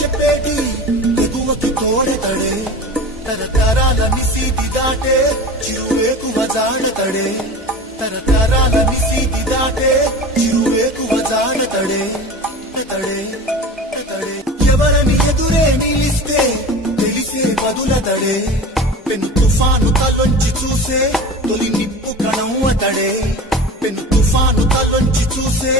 చెప్పేటి ఎగువకి తోడెతడే తరతరాల నిసీది దాటే చిరువేకువ జాడతడే తరతరాల నిసీది దాటే చిరువేకువ జాడతడే తడే తడే ఎవరని ఎదురే నిలిస్తే తెలిసే బదులతడే పెను తుఫాను తలొంచి చూసే తొలి నిప్పు కణం అతడే పెను తుఫాను తలొంచి చూసే